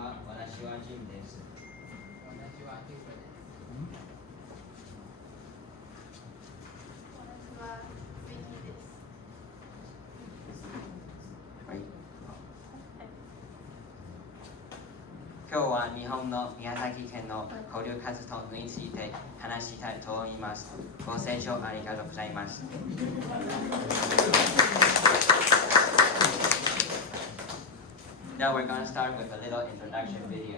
は、私はジンです。私はティファです。私はベニーです。はい。今日は日本の宮崎県の交流活動について話したいと思います。ご清聴ありがとうございます。Now we're going to start with a little introduction video.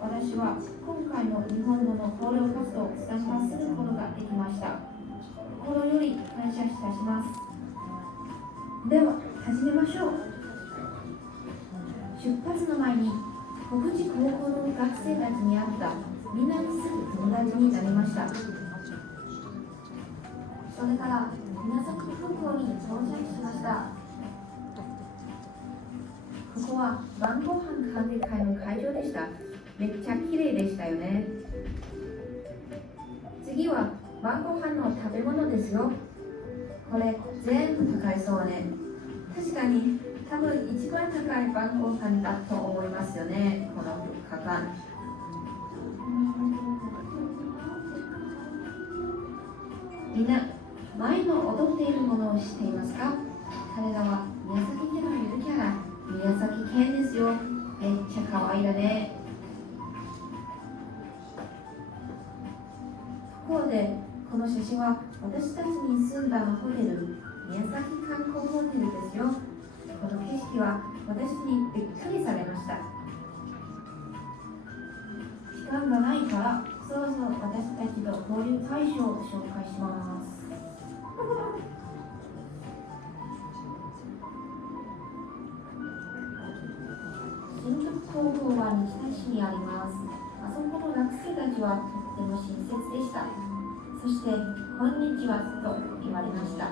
私は今回の日本語の交流活動に参加することができました。心より感謝いたします。では始めましょう。出発の前に国立高校の学生たちに会ったみんなにすぐ友達になりました。それから宮崎空港に到着しました。ここは晩ご飯歓迎会の会場でした。めっちゃ綺麗でしたよね。次は晩ご飯の食べ物ですよ。これ全部高いそうね。確かに多分一番高い晩ご飯だと思いますよね、この物価が。みんな前の踊っているものを知っていますか？彼らは宮崎県のゆるキャラ、宮崎県ですよ。めっちゃ可愛いだね。ところでこの写真は私たちに住んだホテル、宮崎観光ホテルですよ。この景色は私にびっくりされました。時間がないからそろそろ私たちと交流対象を紹介します。新宿高校は日田市にあります。あそこの学生たちはとっても親切でした。そしてこんにちはと言われました。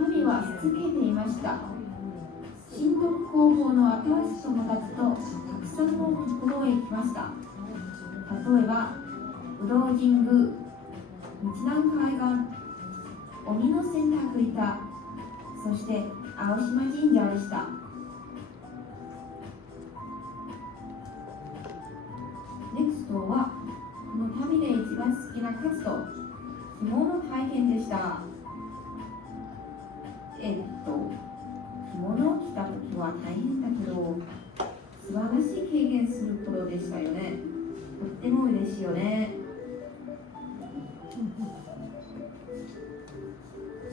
髪はしつけていました。新徳高校の新しい友達とたくさんのところへ来ました。例えば武道神宮、日南海岸、鬼の洗濯板、そして青島神社でした。ネクストはこの旅で一番好きな活動、着物体験でした。着物を着た時は大変だけど素晴らしい経験することでしたよね。とっても嬉しいよね。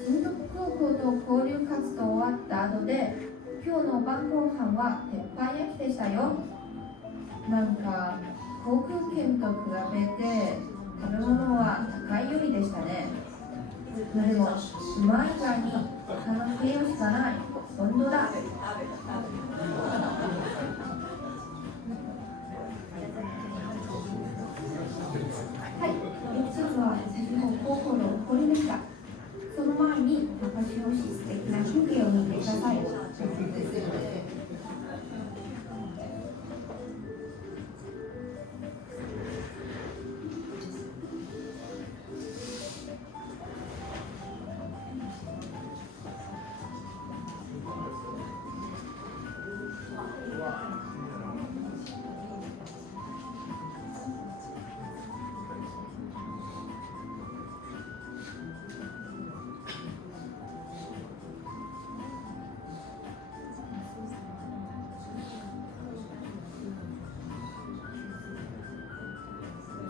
新徳高校と交流活動終わった後で今日の晩ご飯は鉄板焼きでしたよ。なんか航空券と比べて食べ物は高いよりでしたね。でもうまい以外に他の形容しかない。本当だ。はい、一つは日本高校の誇りでした。その前に高潮市素敵な風景を見てください。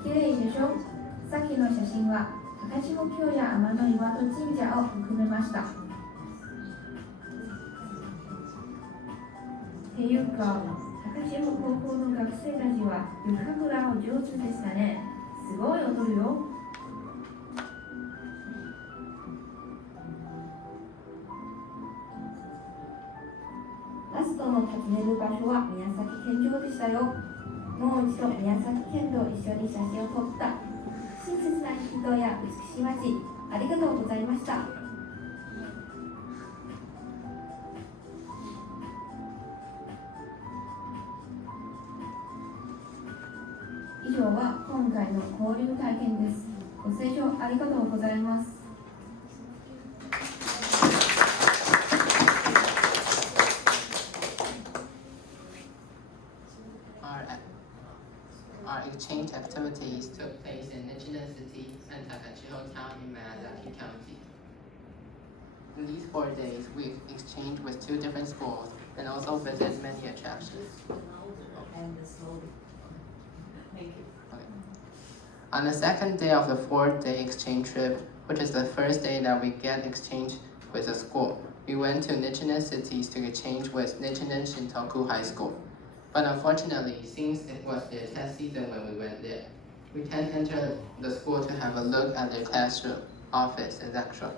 綺麗でしょ。さっきの写真は高千穂峡や天の岩戸神社を含めました。っていうか高千穂高校の学生たちは湯神楽を上手でしたね。すごい踊るよ。ラストの訪ねる場所は宮崎県庁でしたよ。もう一度宮崎県と一緒に写真を撮った親切な人や美しい街、ありがとうございました。以上は今回の交流体験です。ご清聴ありがとうございます。Our exchange activities took place in Nichiren City and Takashio Town in Miyazaki County. In these 4 days, we exchanged with 2 different schools and also visited many attractions. Thank you. On the second day of the 4th-day exchange trip, which is the first day that we get exchanged with a school, we went to Nichiren City to exchange with Nichiren Shintoku High School. But unfortunately, since it was their test season when we went there, we can't enter the school to have a look at their classroom, office, etc.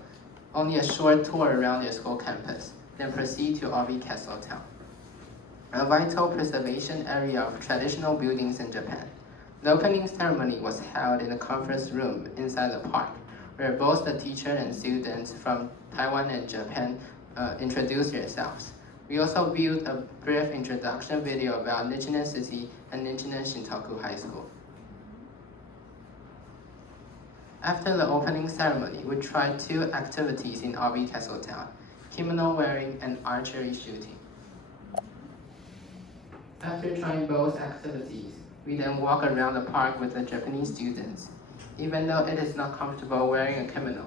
Only a short tour around their school campus, then proceed to Obi Castle Town, a vital preservation area of traditional buildings in Japan. The opening ceremony was held in a conference room inside the park, where both the teacher and students from Taiwan and Japan introduced themselves. We also viewed a brief introduction video about Nichiren City and Nichiren Shintoku High School. After the opening ceremony, we tried 2 activities in Obi Castle Town: kimono wearing and archery shooting. After trying both activities, we then walk around the park with the Japanese students. Even though it is not comfortable wearing a kimono,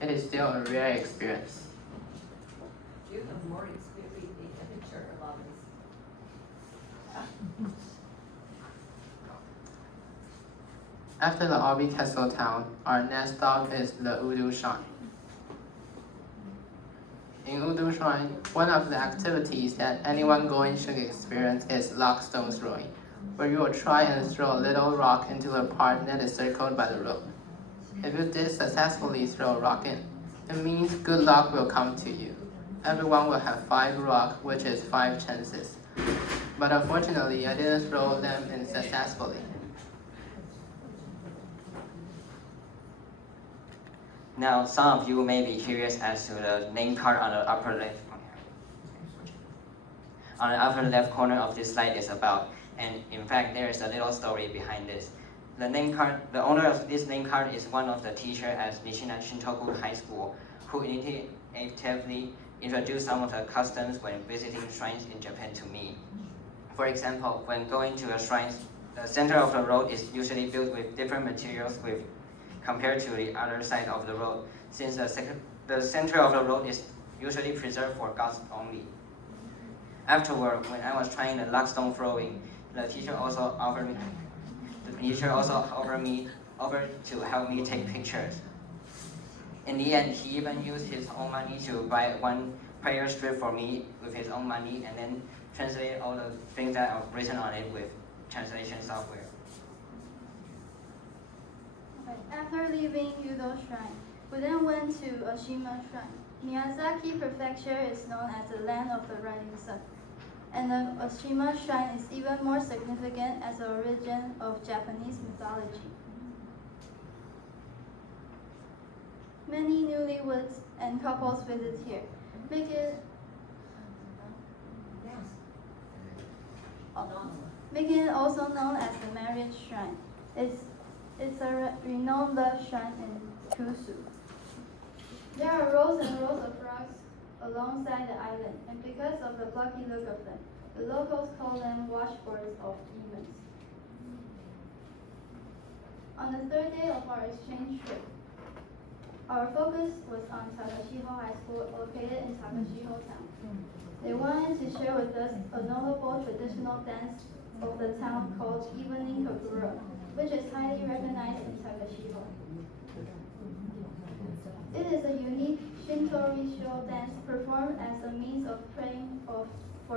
it is still a rare experience. You have more experience in a picture about this. After the Obi Castle Town, our next stop is the Udu Shrine. In Udu Shrine, one of the activities that anyone going should experience is lock stone throwing, where you will try and throw a little rock into a part that is circled by the rope. If you did successfully throw a rock in, it means good luck will come to you. Everyone will have 5 rocks, which is 5 chances. But unfortunately, I didn't throw them in successfully. Now, some of you may be curious as to the name card on the upper left corner of this slide is about. And in fact, there is a little story behind this. The owner of this name card is one of the teachers at Nichiren Shintoku High School, who initiatively introduced some of the customs when visiting shrines in Japan to me. For example, when going to a shrine, the center of the road is usually built with different materials compared to the other side of the road, since the center of the road is usually preserved for gods only. Afterward, when I was trying the lock stone throwing, the teacher also offered to help me take pictures. In the end, he even used his own money to buy one prayer strip for me with his own money, and then translate all the things that are written on it with translation software. After leaving Udo Shrine, we then went to Oshima Shrine. Miyazaki Prefecture is known as the land of the rising sun, and the Oshima Shrine is even more significant as the origin of Japanese mythology. Many newlyweds and couples visit here, making it also known as the marriage shrine. It's a renowned love shrine in Kusu. There are rows and rows of rocks alongside the island, and because of the blocky look of them, the locals call them washboards of demons. On the 3rd day of our exchange trip, our focus was on Takashiho High School, located in Takashiho Town. They wanted to share with us a notable traditional dance of the town called Evening Kagura, which is highly recognized in Takashiho. It is a unique Shinto ritual dance performed as a means of praying for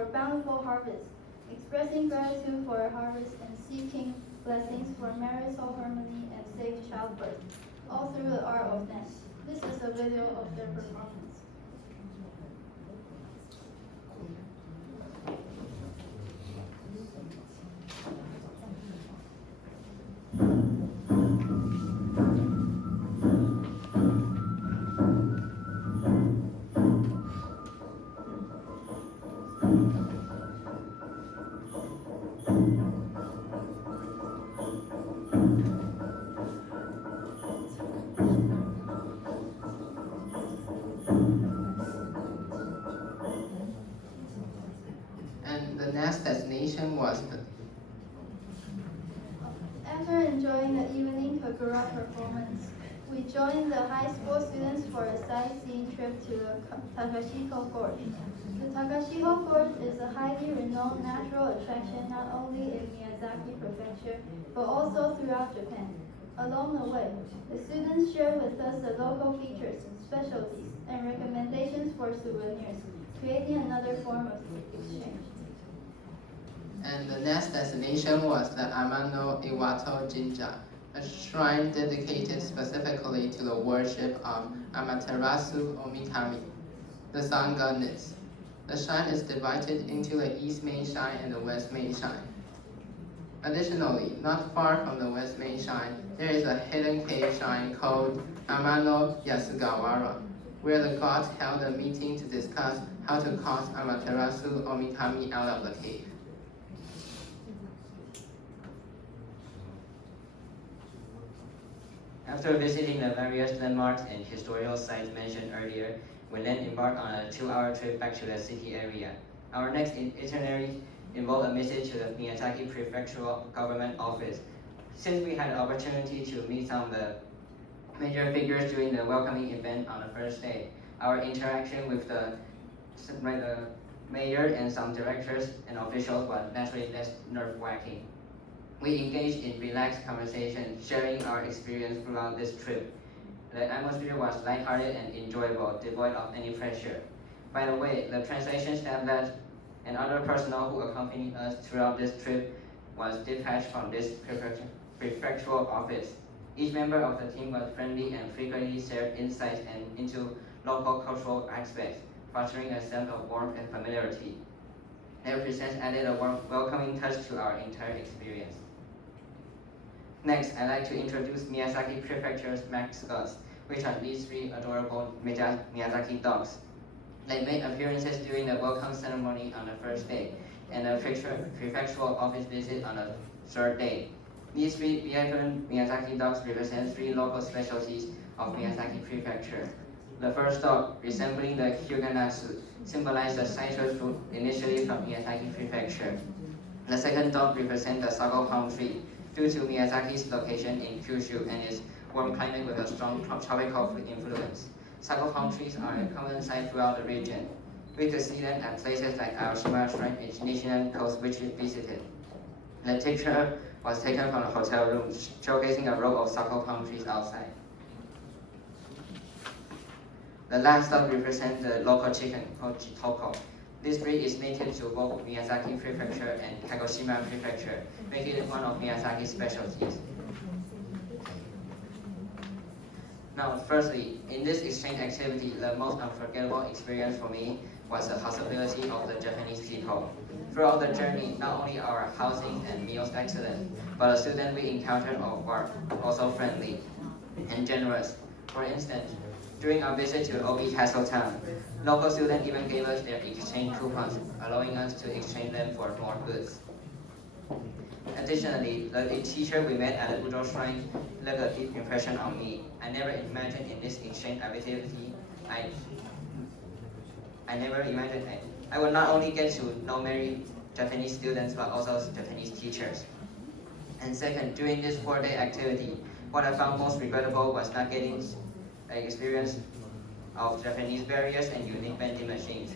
bountiful harvest, expressing gratitude for a harvest and seeking blessings for marital harmony and safe childbirth, all through the art of dance. This is a video of their performance. And the next destination was the After enjoying the evening Kakura performance, we joined the high school students for a sightseeing trip to the Takashiko Gorge. The Takashiko Gorge is a highly renowned natural attraction not only in Miyazaki Prefecture, but also throughout Japan. Along the way, the students shared with us the local features, specialties, and recommendations for souvenirs, creating another form of exchange. And the next destination was the Amano Iwato Jinja, a shrine dedicated specifically to the worship of Amaterasu Omikami, the sun goddess. The shrine is divided into the East Main Shrine and the West Main Shrine. Additionally, not far from the West Main Shrine, there is a hidden cave shrine called Amano Yasugawara, where the gods held a meeting to discuss how to cast Amaterasu Omikami out of the cave. After visiting the various landmarks and historical sites mentioned earlier, we then embarked on a 2-hour trip back to the city area. Our next itinerary involved a visit to the Miyazaki Prefectural Government Office. Since we had the opportunity to meet some of the major figures during the welcoming event on the first day, our interaction with the mayor and some directors and officials was naturally less nerve-wracking. We engaged in relaxed conversation, sharing our experience throughout this trip. The atmosphere was lighthearted and enjoyable, devoid of any pressure. By the way, the translation staff and other personnel who accompanied us throughout this trip was dispatched from this prefectural office. Each member of the team was friendly and frequently shared insights into local cultural aspects, fostering a sense of warmth and familiarity. Their presence added a warm, welcoming touch to our entire experience. Next, I'd like to introduce Miyazaki Prefecture's mascots, which are these 3 adorable Miyazaki dogs. They made appearances during the welcome ceremony on the first day, and the prefectural office visit on the 3rd day. These 3 benevolent Miyazaki dogs represent 3 local specialties of Miyazaki Prefecture. The first dog, resembling the Hyuganatsu, symbolized the citrus fruit initially from Miyazaki Prefecture. The second dog represents the sago palm tree, due to Miyazaki's location in Kyushu and its warm climate with a strong tropical influence. Sago palm trees are a common sight throughout the region. We could see them at places like Aoshima Shrine in Nishinan Coast, which we visited. The picture was taken from a hotel room, showcasing a row of sago palm trees outside. The last dog represents the local chicken called Jitoko. This breed is native to both Miyazaki Prefecture and Kagoshima Prefecture, making it one of Miyazaki's specialties. Now, firstly, in this exchange activity, the most unforgettable experience for me was the hospitality of the Japanese people. Throughout the journey, not only are our housing and meals excellent, but the students we encountered were also friendly and generous. For instance, during our visit to Obi Castle Town, local students even gave us their exchange coupons, allowing us to exchange them for more goods. Additionally, the teacher we met at the Udo Shrine left a deep impression on me. I never imagined in this exchange activity, I would not only get to know many Japanese students, but also Japanese teachers. And second, during this 4-day activity, what I found most regrettable was not getting experience of Japanese various and unique vending machines.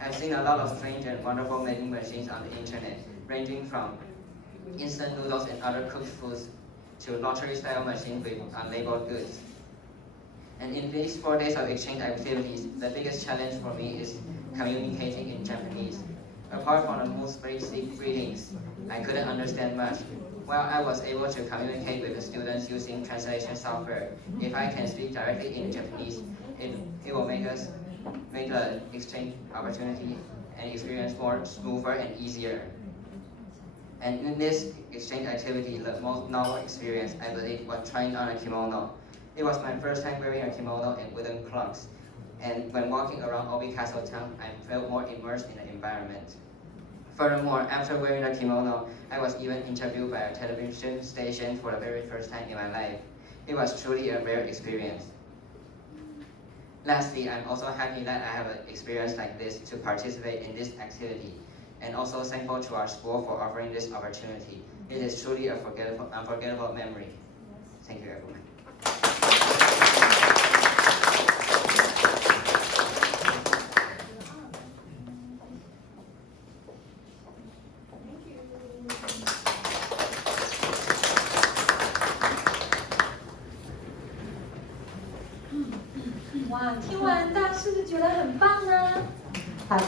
I've seen a lot of strange and wonderful vending machines on the internet, ranging from instant noodles and other cooked foods to lottery-style machines with unlabeled goods. And in these 4 days of exchange activities, the biggest challenge for me is communicating in Japanese. Apart from the most basic greetings, I couldn't understand much. While I was able to communicate with the students using translation software, if I can speak directly in Japanese, it will make the exchange opportunity and experience more smoother and easier. And in this exchange activity, the most novel experience, I believe, was trying on a kimono. It was my first time wearing a kimono and wooden clogs. And when walking around Obi Castle Town, I felt more immersed in the environment. Furthermore, after wearing a kimono, I was even interviewed by a television station for the very first time in my life. It was truly a rare experience. Lastly, I'm also happy that I have an experience like this to participate in this activity, and also thankful to our school for offering this opportunity. It is truly a unforgettable memory. Thank you, everyone.哇，听完大家是不是觉得很棒呢？好，